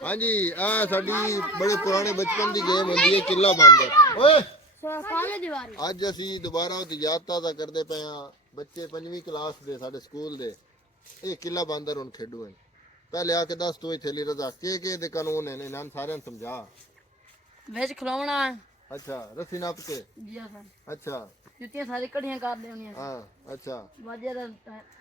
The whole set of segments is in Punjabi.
हाँ जी आ साडी बड़े पुराने बचपन की गेम होंदी है किला बांदर। ओए ਅੱਜ ਅਸੀਂ ਦੁਬਾਰਾ ਉਹ ਯਾਦ ਤਾਜ਼ਾ ਕਰਦੇ ਪਏ ਆ ਬੱਚੇ 5ਵੀਂ ਕਲਾਸ ਦੇ ਸਾਡੇ ਸਕੂਲ ਦੇ ਇਹ ਕਿਲਾ ਬਾਂਦਰ ਹੁਣ ਖੇਡੂ ਹੈ ਪਹਿਲੇ ਆ ਕੇ ਦੱਸ ਤੂੰ ਇੱਥੇ ਲਈ ਰਜ਼ਾ ਕੇ ਦੇ ਕਾਨੂੰਨ ਨੇ ਇਹਨਾਂ ਸਾਰਿਆਂ ਨੂੰ ਸਮਝਾ ਵਿੱਚ ਖਲੋਣਾ ਅੱਛਾ ਰੱਸੀ ਨੱਪ ਕੇ ਜੀ ਸਰ ਅੱਛਾ ਜੁੱਤੀਆਂ ਸਾਰੀ ਕੜੀਆਂ ਕਰ ਦੇਣੀਆਂ ਹਾਂ ਅੱਛਾ ਵਾਜੇ ਦਾ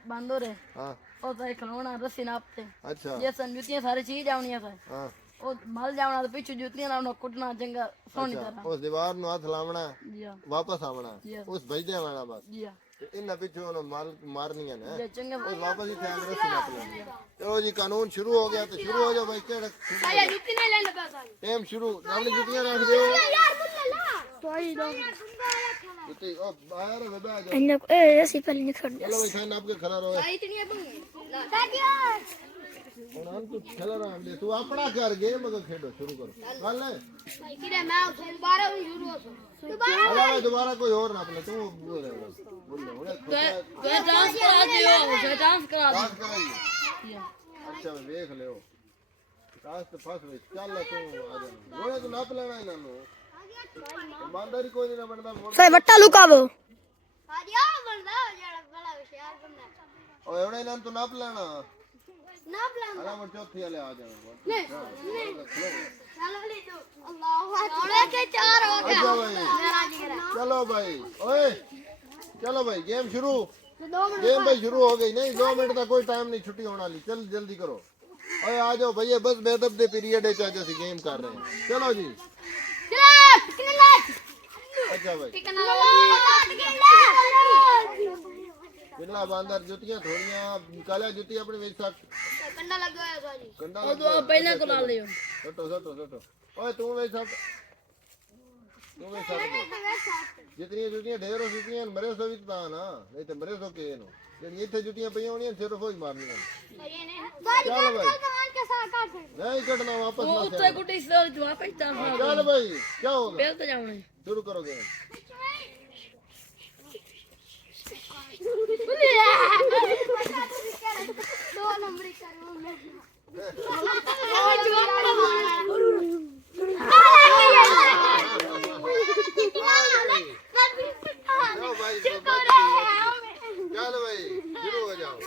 ਬੰਦੋ ਰੇ ਹਾਂ ਉਹ ਤਾਂ ਖਲੋਣਾ ਰੱਸੀ ਨੱਪ ਤੇ ਅੱਛਾ ਜੇ ਸਨ ਜੁੱਤੀਆਂ ਸਾਰੀ ਚੀਜ਼ ਆਉਣੀਆਂ ਸਰ ਹਾਂ ਉਹ ਮਲ ਜਾਵਣਾ ਤੇ ਪਿੱਛੇ ਜੁੱਤੀਆਂ ਨਾਲ ਉਹਨੂੰ ਕੁੱਟਣਾ ਚੰਗਾ ਸੋਹਣੀ ਤਰ੍ਹਾਂ ਉਸ ਦੀਵਾਰ ਨੂੰ ਹੱਥ ਲਾਉਣਾ ਜੀ ਵਾਪਸ ਆਉਣਾ ਉਸ ਭਜਦੇ ਆਉਣਾ ਬਸ ਜੀ ਇਹਨਾਂ ਪਿੱਛੋਂ ਉਹਨੂੰ ਮਾਰਨੀਆਂ ਨੇ ਜੇ ਚੰਗਾ ਉਹ ਵਾਪਸ ਹੀ ਟਾਈਮ ਰੱਸੀ ਨੱਪ ਲੈਣੀ ਚਲੋ ਜੀ ਕਾਨੂੰਨ ਸ਼ੁਰੂ ਹੋ ਗਿਆ ਤੇ ਸ਼ੁਰੂ ਹੋ ਜਾਓ ਭਾਈ ਕਿਹੜਾ ਸਾਇਆ ਜੁੱਤੀ ਨਹੀਂ ਲੈਣ ਲੱਗਾ ਸਾਈ ਟਾਈਮ ਸ਼ੁਰੂ ਆਪਣੀ ਜੁੱਤੀਆਂ ਰੱਖ ਦਿਓ ਯਾਰ ਬੁੱਲੇ ਲਾ ਤੋਈ ਦੋ ਜੁੱਤੀ ਉਹ ਬਾਹਰ ਵਦਾ ਜਾ ਇੰਨਾ ਇਹ ਅਸੀਂ ਪਹਿਲੇ ਨਹੀਂ ਖੜਦੇ ਚਲੋ ਭਾਈ ਨੱਪ ਕੇ ਖੜਾ ਰਹੋ ਸਾਈ ਇਤਨੀ ਬੰਗੀ ਲਾ ਹੁਣ ਤੂੰ ਖੜਾ ਰਹਿ ਲੈ ਤੂੰ ਆਪਣਾ ਕਰ ਗੇਮ ਮਗਰ ਖੇਡੋ ਸ਼ੁਰੂ ਕਰੋ ਗੱਲ ਹੈ ਭਾਈ ਕਿਰੇ ਮੈਂ ਉਸੇ ਦੁਬਾਰਾ ਸ਼ੁਰੂ ਹੋ ਅਲਾ ਦੁਬਾਰਾ ਕੋਈ ਹੋਰ ਨਾ ਆਪਣੇ ਤੂੰ ਬੋਲ ਹੁਣ ਤੇ ਡਾਂਸ ਕਰਾ ਦਿਓ ਤੇ ਡਾਂਸ ਕਰਾ ਕਾਸ ਕਰਾਈ ਅੱਛਾ ਵੇਖ ਲਿਓ ਕਾਸ ਤੇ ਫਸ ਵਿੱਚ ਚੱਲ ਤੂੰ ਆ ਜਾ ਉਹਨੇ ਤੂੰ ਨੱਪ ਲੈਣਾ ਇਹਨਾਂ ਨੂੰ ਇਮਾਨਦਾਰੀ ਕੋਈ ਨਹੀਂ ਬਣਦਾ ਫੇ ਵੱਟਾ ਲੁਕਾਵੋ ਆਜਾ ਬੰਦਾ ਜਿਹੜਾ ਬੜਾ ਹੁਸ਼ਿਆਰ ਬੰਦਾ ਓਏ ਉਹਨੇ ਇਹਨਾਂ ਨੂੰ ਤੂੰ ਨੱਪ ਲੈਣਾ ਨਾ ਬਲਾਂ ਅਲਾ ਮੈਂ ਚੌਥੀ ਵਾਲੇ ਆ ਜਾਣਾ ਨਹੀਂ ਚੱਲ ਬਲੀ ਤੂੰ ਅੱਲਾਹੁ ਅਕਬਰ ਕੇ ਚਾਰ ਹੋ ਗਿਆ ਅੱਛਾ ਭਾਈ ਮੇਰਾ ਜਿਗਰਾ चलो भाई ओए चलो भाई गेम शुरू 2 मिनट गेम भाई शुरू हो गई नहीं 2 मिनट का कोई टाइम नहीं छुट्टी होने वाली चल जल्दी करो ओए आ जाओ भैया बस बेदब दे पीरियड है आज ਅਸੀਂ गेम कर रहे हैं चलो जी अच्छा भाई किला बांदर जुतियां थोड़ियां काला जुती अपने ਵਿੱਚ ਸੱਟ ਕੰਡਾ ਲੱਗਾ ਹੋਇਆ ਸਾਜੀ ਕੰਡਾ ਉਹ ਪਹਿਲਾਂ ਕਰਾ ਲਿਓ ਸੱਟੋ ओए तू ਵਿੱਚ ਸੱਟ ਤੂੰ ਵਿੱਚ ਸੱਟ ਜਿਤਨੀਆਂ ਜੁੱਤੀਆਂ ਢੇਰ ਹੋ ਚੁੱਕੀਆਂ ਮਰੇ ਸੋ ਵੀ ਤਾਂ ਨਾ ਨਹੀਂ ਤੇ ਮਰੇ ਸੋ ਕੇ ਨੂੰ ਜਿਹੜੀ ਇੱਥੇ ਜੁੱਤੀਆਂ ਪਈਆਂ ਹੋਣੀਆਂ ਸਿਰਫ ਹੀ ਮਾਰਨੀਆਂ चल भाई नहीं कटना वापस ना ਉੱਤੇ ਗੁੱਡੀ ਸਰ ਜਵਾ ਪੈਂਦਾ चल भाई क्या होगा ਪਹਿਲ ਤੇ ਜਾਵਣੇ शुरू करोगे दो नंबर करो चलो भाई चल भाई शुरू हो जाओ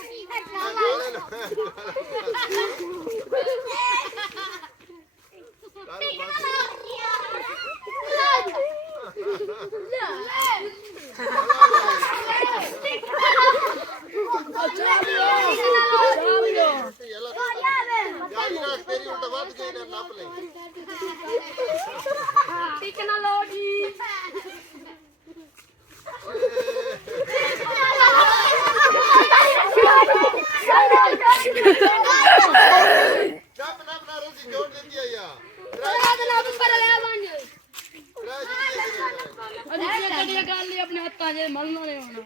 अपने हाथ मलना नहीं होना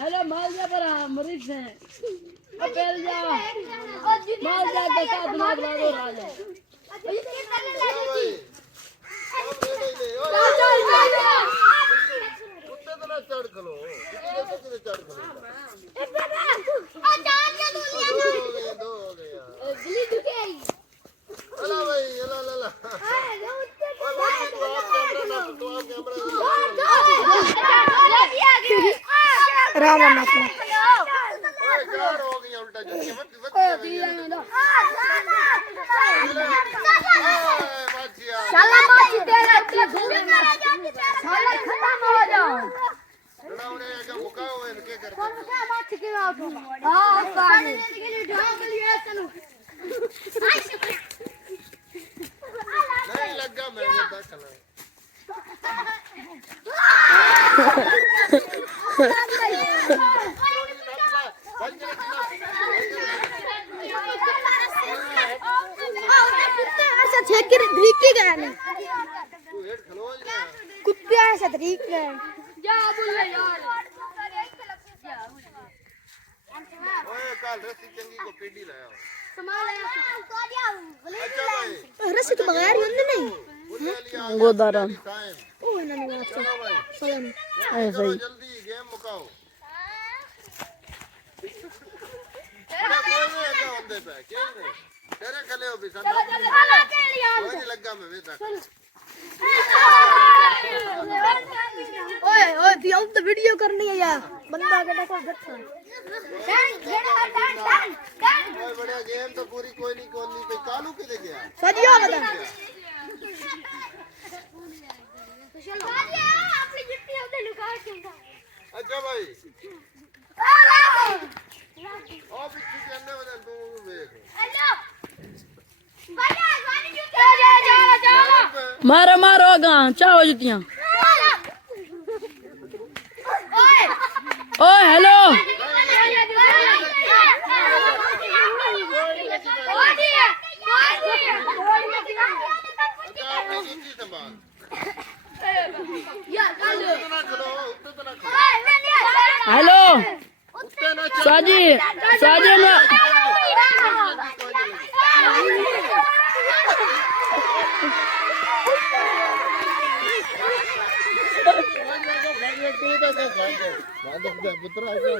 हेलो माल जा पर मरीज है अपेल जा माल जा के साथ मार मारो राजा चढ़ खलो चढ़ खलो दो हो गया अला भाई अला राम अपना हो गया उल्टा चला माची तेरा साला खत्म हो जाओ ना उन्हें अगर मुकाओ इनके करते हां पानी नहीं लगा मैंने देखा ऐसा छेक के तरीके गया नहीं तू हेड खलो जा कुत्ते ऐसा तरीके जा बोल यार ओए कल रस्सी चंगी को पीडी लाया रस्सी तो बगैर ही होंगे नहीं गोदारा ओ ना ना चलो भाई चलो ऐसे ही जल्दी गेम मुकाओ कोई नहीं ऐसा होंदे पे क्यों नहीं तेरे खले हो भी सब कोई लगा मैं वे तक ओए ओए तू अब तो वीडियो करनी है यार बंदा केटा को बैठा ओए बड़ा गेम तो पूरी कोई नहीं पे चालू के ले गया सजियो बता अच्छा भाई ओ बिच्छू के अंदर बदल तू देख मारो मारो गा चाहो जुतियां ओए हेलो अच्छा अपनी जूती संभाल उतना खलो उतना खलो हेलो उतना साजी साजी में पुत्र ऐसे